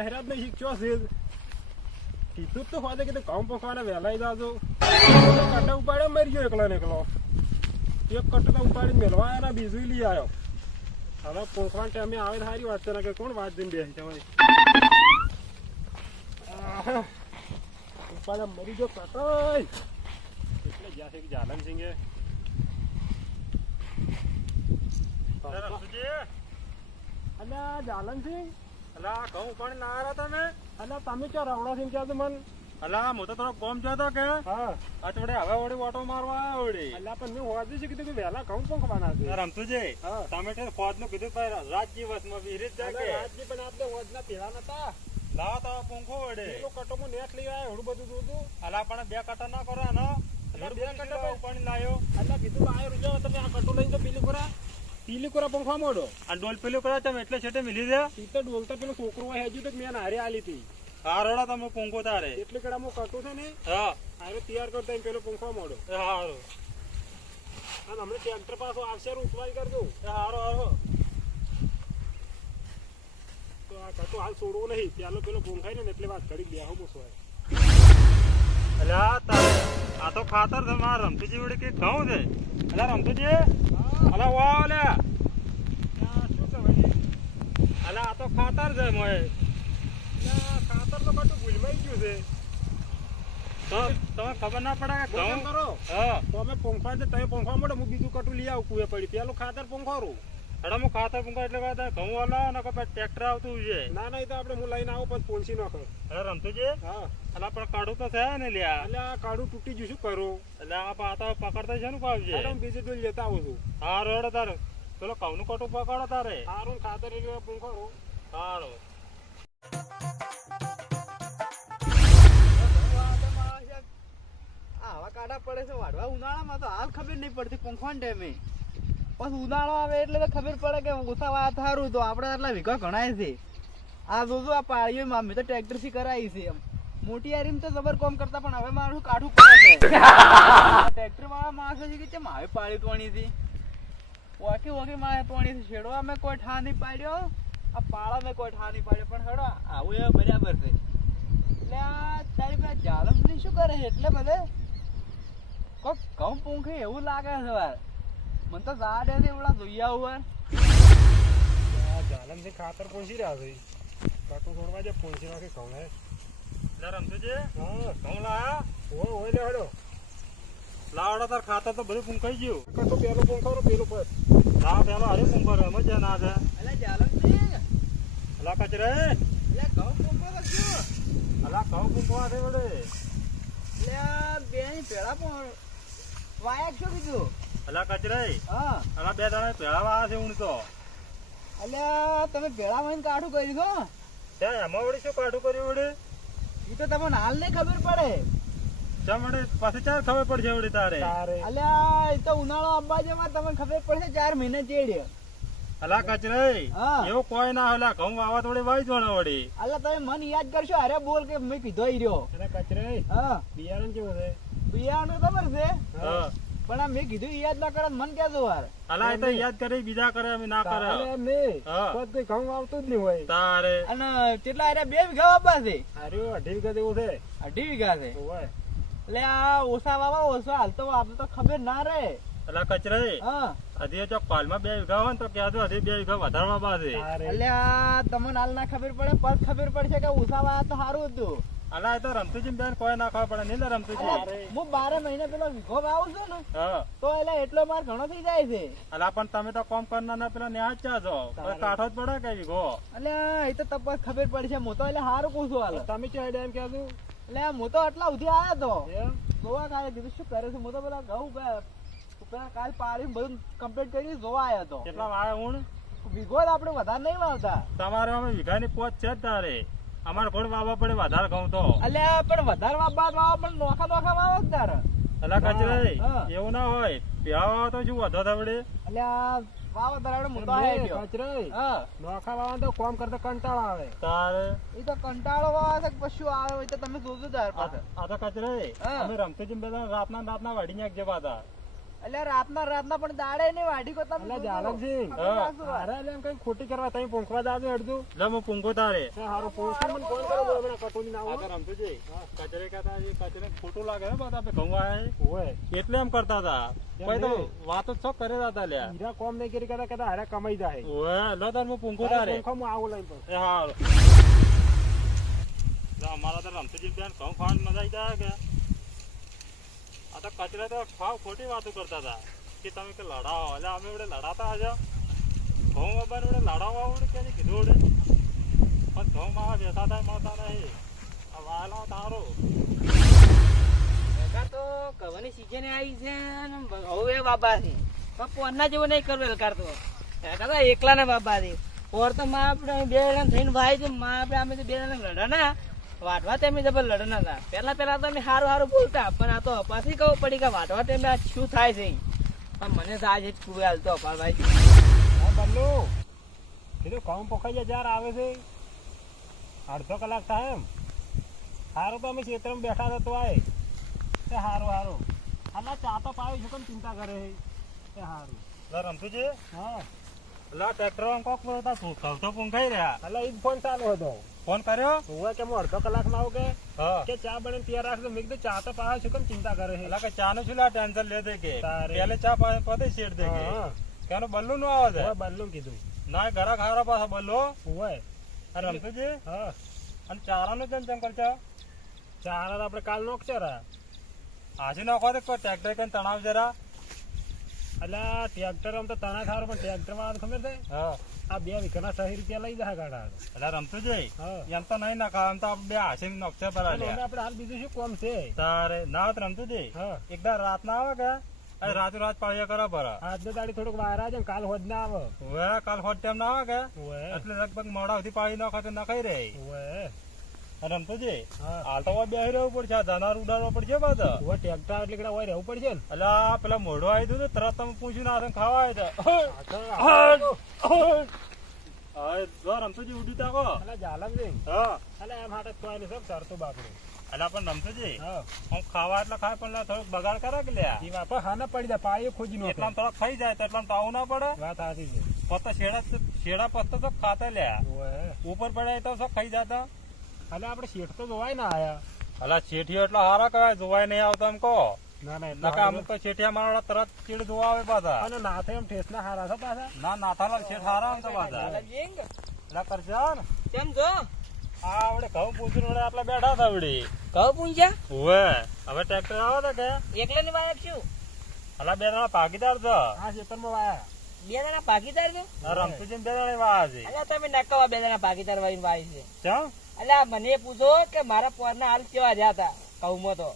નેહરા જ નહીં શીખ્યો છે કીધું તો હોય કીધું ઘઉં પકવાના વહેલા જાજો. કટા ઉપાડે મરી ગયો એકલો ને એકલો. એક કટ્ટો તો ઉપાડી મેળવા આવ્યા ને બીજું લઈ આવ્યો હવે પોખવાન ટાઈમે આવે સારી વાત છે કે કોણ વાત દઈને બેસી આહ, ઉપાડે મરી ગયો કટાઈ. એટલે જ્યાં છે કે જાલમ સિંગે અલ્યા જાલનસિંહ અલા ઘઉં ઉપાડી ના આવ્યા તમે અલા તમે ક્યાં રવડા સિંહ ક્યાં મન? અલા હું તો થોડો કોમ જતો કે. હા. આ હવે વળી ઓટો મારવા આવ્યો વળી. અલ્યા પણ મેં હોવાથી છે કીધું કે વહેલા ઘઉં પંખવાના છે? રમતું હા. તમે તો ફોજનું કીધું પર રાજજી વસમાં વિહિત જાય અલ્યા કે. રાજજી પણ આપણે હોજના પેલા નતા. લાવો તો પંખો વડે પેલો કટોમાં નેટ લઈ આવ્યો એવડું બધું દૂધ અલા પણ બે કટા ના કરો ને અલા, બે કટા પાણી લાયો. અલા કીધું આયો રૂજો તમે આ કટો લઈને તો પીલી કોરા પીલી કોરા પંખવા મોડો આ ડોલ પેલું કરે તમે એટલે છેટે મિલી દે. ઈ તો ડોલતા પેલું છોકરો હોય હજુ તો મેં હારે આલી હતી. હારોડા તમે પંખો તારે. એટલે કડામાં કટો છે ને હા. હારે તૈયાર કરતા એમ પેલો પંખવા મોડો હારો. અને હમણાં ટ્રેક્ટર પાછો આવશે ઉતવાઈ કરજો. હારો હારું. તો આ કટો હાલ છોડવો નહીં. પેલો પેલો પંખાઈ ને એટલે વાત કરી ઘડી હું અલ્યા તારે આ તો ખાતર છે મારા રમતુજી વડે કે ઘઉં છે. અલા રમતુજી અલા વાવ લે શું છે ભાઈ? અલા આ તો ખાતર છે મોય ખાતર તો બધું ભૂલવાઈ ગયું છે. તમે ખબર ના પડે કે ઘઉં ઘઉં કરો. હા. તો અમે પંખા તમે પંખા મળે હું બીજું કટું લઈ આવું કુએ પડી. પેલું ખાતર પંખોરું અરે હું ખાતર પૂંખા એટલે બધા ઘઉં વાલા ને કે ટ્રેક્ટર આવતું છે ના ના એ તો આપણે હું લઈને આવું પછી પોંચી નાખો અરે રમતુજી હા. એટલે પણ કાઢું તો થયા ને લ્યા. એટલે આ કાઢું તૂટી ગયું શું કરું? એટલે આ પાતા પકડતા છે ને પાવ છે? બીજે તો લેતા આવું છું. હા રોડ તારે પેલો ઘઉંનું કટું પકડો તારે સારું ખાતર એટલે પંખોરું સારું આવા કાઢા પડે છે વાડવા ઉનાળામાં તો હાલ ખબર નહીં પડતી પંખવાન ટાઈમે. પછી ઉનાળો આવે એટલે તો ખબર પડે કે ઓછા વાત સારું તો. આપણે આટલા વીઘા ગણાય છે. આ જોજો આ પાળીઓ મામી તો ટ્રેક્ટરથી કરાવી છે એમ. મોટી આરીમ તો જબર કોમ કરતા પણ હવે મારું કાઢવું પડે છે. ટ્રેક્ટર વાળા માણસો છે કે ચમ હવે પાળી તોણી હતી ઓકે ઓકે મારે તોણી છે. છેડો અમે કોઈ ઠા નહીં પાડ્યો. આ પાળા મેં કોઈ ઠા નહીં પાડ્યો. પણ હેડો આવું એ બરાબર છે. એટલે આ તારી પેલા જાલમ શું કરે છે? એટલે બધે કોક કમ પૂંખે એવું લાગે છે વાર. મને તો ઝાડ છે એવડા જોઈ આવું જાલમથી ખાતર પહોંચી રહ્યા છે. કટું છોડવા જે પહોંચી નાખી ઘઉં હે. એટલે રમતુજી હા. ઘઉં લાયા. હોય હોય લે હેડો. લાવડો તાર ખાતર તો બધું પૂંખાઈ ગયું. કટો પેલું પંખોરું પેલો પર. લાવ પેલો હરે પૂંખો રહ્યો મજા ના છે. એટલે જાલમ છે અલા કચરે. એટલે ઘઉં પૂંખો તો શું અલા ઘઉં પૂંખવા છે વડે એટલે આ બે ની પેલા પણ વાયક શું કીધું? અલા કચરાઈ. હા. અલા બે દાડા પેળાવા આવે છે હું તો. અલ્યા તમે પેલા માં કાઠું કર્યું છો ત્યાં એમાં વળી શું કાઢું કર્યું વડે એ તો તમને હાલ નહીં ખબર પડે. ચમ વડે પાછી ચાર ખબર પડશે વળી તારે. તારે. અલ્યા એ તો ઉનાળો અંબા જેમાં તમને ખબર પડશે ચાર મહિને જેડે અલા કચરે હા. એવું કોઈ ના હોય ઘઉં વાવા થોડી વાઈ જોણે વળી અલ્યા તમે મન યાદ કરશો અરે બોલ કે મેં કીધો રહ્યો. અને કચરે હા. બિયારણ કેવું છે? બિયારણ ખબર છે. હા. પણ આ મેં કીધું યાદ ના કરે મન ક્યાં જોવાર અલા તો યાદ કરે બીજા કરે અમે ના કરે. અરે મે કોઈ કઈ ઘઉં આવતું જ નહીં હોય. તારે. અને કેટલા અરે બે વીઘા વાપા છે. અરે અઢી વીઘા જેવું છે. અઢી વીઘા છે. એટલે આ ઓછા વાવા ઓછા હાલ તો આપણે તો ખબર ના રહે. એટલે કચરે હા. હજી જો પાલમાં બે વીઘા હોય તો કહેજો હજી બે વીઘા વધારવા બાજે એટલે આ તમને હાલ ના ખબર પડે પર ખબર પડશે કે ઓછા વાવા તો સારું હતું. અલા એ તો રમતુજી બેન કોઈ ના ખબર પડે નહીં રમતુજી. હું બારે મહિને પેલો વિઘો વાવું છું ને તો એટલે એટલો માર ઘણો થઈ જાય છે. અલા પણ તમે તો કોમ કરનાર ના પેલા ન્યા જ છો. કાઠો જ પડે કે વિઘો એટલે એ તો તપાસ ખબર પડશે હું તો એટલે સારું પૂછું હાલ. તમે ચો એમ કહેતું એટલે હું તો આટલા ઉધી આવ્યો તો. જોવા કાલે કીધું શું કરે છે હું તો પેલા ગયા પેલા કાલ પાડી બધું કમ્પ્લીટ કરી જોવા આવ્યો તો. કેટલા વાળા હું વિઘો આપડે આપણે વધારે નહીં વાવતા. તમારે અમે વીઘાની પોચ છે જ તારે. અમારે કોણ વાવા પડે? વધારે કહું તો. અલે પણ વધારે વાવા વાવા પણ નોખા નોખા વાવા જ તારે. અલા કચરે એવું ના હોય. પ્યાવા તો શું વધો થવડે અલે વાવા તારે હું આવે કચરે હા. નોખા વાવા તો કોમ કરતા કંટાળો આવે. તારે? એ તો કંટાળો વાવે છે પશુ આવે તો તમે જોજો તાર પાસે. આ તો કચરે અમે અમે રમતુજી બેલા રાતના ને રાતના વાડીને એક જવા હતા. એટલે રાતના રાતના પણ દાડે વાઢી જાલમસિંહ. અરે એટલે એમ કઈ ખોટી કરવા તમે પોંખવા દાદો અડધું. લે હું પૂંગો તારે. એ હારું મને ફોન કરો બોલો મને કટોલી ના આ રમતુજી કચરે કહેતા એ કચરે ખોટું લાગે હે બધા આપણે ઘઉં આયા એટલે એમ કરતા હતા. પછી તો વાતો છો કરે હતા લ્યા. હીરા કોમ નહીં કરી કરતા કદા હારે કમાઈ જાય ઓએ લો તાર હું પૂંખો તારે પોંખો હું આવું લઈને પણ અમારા તો રમતુજી બેન ઘઉં ખાવાની મજા આવી જાય કે? તો કચરે તો ખાવ, ખોટી વાતો કરતા હતા. કે તમે કે લડાવો. એટલે અમે એવડે લડાતા હજો ઘઉં બાબાને એવડે લડાવવા આવડે કે કીધું વડે? પણ ઘઉં માવા બેસા થાય, મળતા નહીં આ વાયલો તારો. ભેગા તો કવાની સીઝન આવી છે હવે બાબા છે. પણ પોરના જેવું નહીં કરવું એલકાર તો. ભેગા તો એકલાના બાબા છે. ઓર તો માં આપણે બે જણા થઈને ભાઈ છે માં આપણે અમે તો બે જણા લડના વાટવા તેમ જબર લડના હતા. પહેલા પહેલા તો અમે સારું સારું બોલતા પણ આ તો અપાસી કહું પડી કે વાટવા તેમ આ શું થાય છે? પણ મને તો આજે કુવે હાલતો અપાર ભાઈ. હા બલ્લુ કીધું કોમ પોખાઈ જાય જ્યારે આવે છે અડધો કલાક થાય એમ. સારું તો અમે ખેતરમાં બેઠા હતા તો આય. એ સારું સારું અલા ચા તો પાવી છું કેમ ચિંતા કરે છે. એ સારું રમતું છે? હા. લા ટ્રેક્ટર કોક બોલતા તું ઘઉં તો પૂંખાઈ રહ્યા. અલા ઈ ફોન ચાલુ હતો. ફોન કર્યો? હું કે હું અડધો કલાકમાં આવું કે? કે ચા બને તૈયાર રાખજો. મેં કીધું ચા તો પાસે છું કેમ ચિંતા કરે છે? કે ચા નું શું ટેન્શન લે દે કે. પેલે ચા પા- પતે શેડ દે કે? હા. કેનો બલ્લુ નું આવે છે? હા બલ્લુ કીધું. ના ઘરા ખારા પાછા બલ્લો. હોય આ. રમતુજી હા. અને ચારાનું કેમ ચંકલ છે? ચારા તો આપણે કાલ નોખશે રા. આજે નાખો તો ટ્રેક્ટર કઈ તણાવ જરા અલા ટ્રેક્ટર આમ તો તને ખારો પણ ટ્રેક્ટરમાં ખબર છે? હા. આ બે વીઘાના સહી રૂપિયા લઈ જાય ગાડા એટલે રમતુજી હા. એમ તો નહીં નાખા એમ તો બે હાસે નોકશે પરા. આપણે હાલ બીજું શું કોમ છે? તારે ના રમતું જોઈ હા. એકદમ રાત ના આવે કે? રાત રાત પાળિયા કરો પરા. આજનો દાડી થોડુંક વાર આવે કાલ હોદ ના આવે. કાલ હોજ ટાઈમ ના આવે કે? એટલે લગભગ મોડા સુધી પાળી નાખો તો નખાઈ રહે. રમતુજી તો બેહી રહેવું પડશે આ ધાનાર ઉડાડવા પડશે બાદ હવે ટેક્ટર એટલે કડા હોય રહેવું પડશે ને. એટલે આ પેલા મોઢો આવી હતું તરત તમે પૂછ્યું ને આ ખાવા આવ્યા હતા. રમતુજી ઉડી તાકો જાલમ જઈ હા અલા એમ હાટે નહીં સબ સરતું બાપડું. એટલે પણ રમતુજી હા. ખાવા એટલે ખાય પણ થોડોક બગાડ કરે કે લ્યા? એ બાપા હા ના પડી જાય પાળીઓ ખોજી નો એટલા થોડા ખાઈ જાય તો એટલા તાવ ના પડે. વાત સાચી છે. પત્તા શેડા તો- શેડા પત્તા તો ખાતા લ્યા. ઉપર પડ્યા તો શું ખાઈ જતા? અલા આપણે શેઠ તો જોવાય ના આયા. અલા શેઠિયો એટલે હારા કહેવાય જોવાય નહીં આવતા એમ કહો. ના ના નકા અમુક તો શેઠિયા મારા તરત ચીડ જોવા આવે પાછા. અને નાથે એમ ઠેસના હારા છે પાછા? ના નાથાલાલ શેઠ હારા તો પાછા. કેમ છો? આ આવડે ઘઉં પૂછીને વડે આટલા બેઠા હતા પૂંજા ઓવે હવે ટ્રેક્ટર આવે છે કે? એકલા ની વાયક છું અલા બે જણા ભાગીદાર છે. વાયા. બે જણા ભાગીદાર છો? રમતુજી બે જણા વાયા છે. અલ્યા તમે નકાવા બે જણા ભાગીદાર વાળી વાય છે. અલ્યા મને પૂછો કે મારા પોરના હાલ કેવા રહ્યા હતા? કહું તો.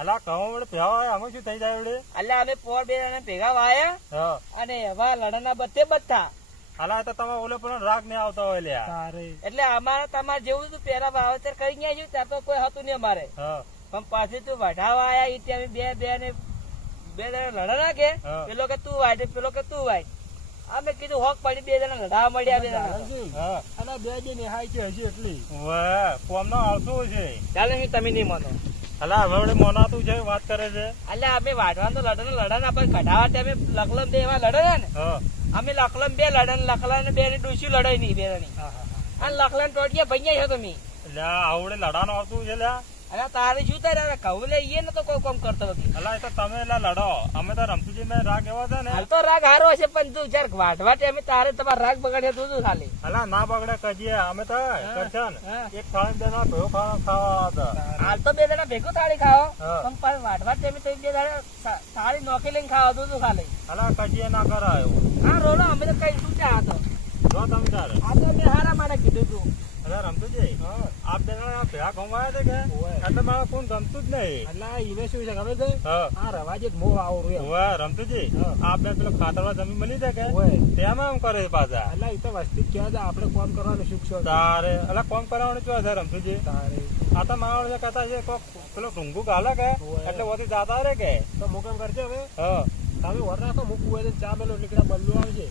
અલા કહું વડે ભેવા હોય આમાં શું થઈ જાય વડે અલ્યા અમે પોર બે જણા ભેગા વાયા અને એવા લડના બધે બધા. અલા એ તો તમે ઓલે પણ રાગ નહીં આવતા હોય લ્યા. એટલે અમારે તમારે જેવું તું પેલા વાવેતર કરી ગયા છે ત્યાં તો કોઈ હતું નહીં અમારે. પણ પાછી તું વઢાવા આયા એ ત્યાં બે બે ને બે જણા લડના કે પેલો કે તું વાય પેલો કે તું વાય. અમે કીધું હોક પડી બે જણા લડા મળ્યા બે જણા. અને બે જે નિહાય છે હજી એટલી. વાહ ઓવે નો આવતો છે. ચાલે હું તમે નહીં માનો. અલા હવે વડે મોનાતું છે વાત કરે છે. એટલે અમે વાઢવાનું તો લડન લડન આપણે કઢાવા ટાઈમે લકલમ બે એવા લડે ને. અમે લકલમ બે લડન લખલા ને બે ની ડૂસી લડાઈ નહીં બે ની અને લકલા ટોટિયા ભૈયા છો તમે. આવડે લડાનો આવતું છે લ્યા અને તારે શું તારે કહું લે ઈએ ને તો કોઈ કામ કરતો નથી. અલા એ તો તમે એલા લડો. અમે તો રમતુજી ને રાગ એવો છે ને. હાલ તો રાગ હારો છે પણ તું જયારે વાઢવા ટાઈમે તારે તમારે રાગ બગાડે તું તું ખાલી? અલા ના બગડે કજીએ અમે તો કરશન એક થાળી બે ના ભેગો ખાવા ખાવા હતા. હાલ તો બે જણા ભેગું થાળી ખાઓ. પણ પાછું વાઢવા ટાઈમે તો બે થા- થાળી નોખી લઈને ખાવા તું તું ખાલી? અલા કજીએ ના કરાયો. હા રોલો અમે તો કઈ છૂટ્યા હતો? જો તમે તારે. આ તો મેં હારા માટે કીધું તું. અલા રમતુજી હા. આપ બે જણા ભેગા ખવાયા છે કે? એટલે મારે કોણ ગમતું જ નહીં. અલા ઈને શું છે ખબર છે? આ રવાજ એક મોહ હા. આપ બે પેલો ખાતરવા જમીન મળી છે કે? તેમાં એમ કરે પાછા. અલા એ તો વસ્તી જ છે. આપણે કોમ કરવાનું શું છો? તારે એટલે કોમ કરાવવાનું શું છે રમતુજી તારે. આ તો માવડ કહેતા છે કોક પેલો ટુંગુ ગાલે કે? એટલે ઓથી જાતા રે કે? તો હું કરજે હવે. હા. તમે વર રાખો મૂકવું હોય તો ચા મેલો નીકળ્યા બલ્લુ આવશે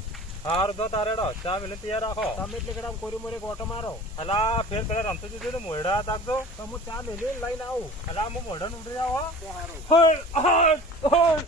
હાર દો તારેડો ચા મિલે તૈયાર રાખો. તમે એટલે કડા કોરી મોરે ઓટો મારો. અલા ફેર પેલા રમતુજી જોડે મોઢા તાકજો તો હું ચા મેલી લઈને આવું. અલા હું મોઢા ઉડી જાવ હો. હારું.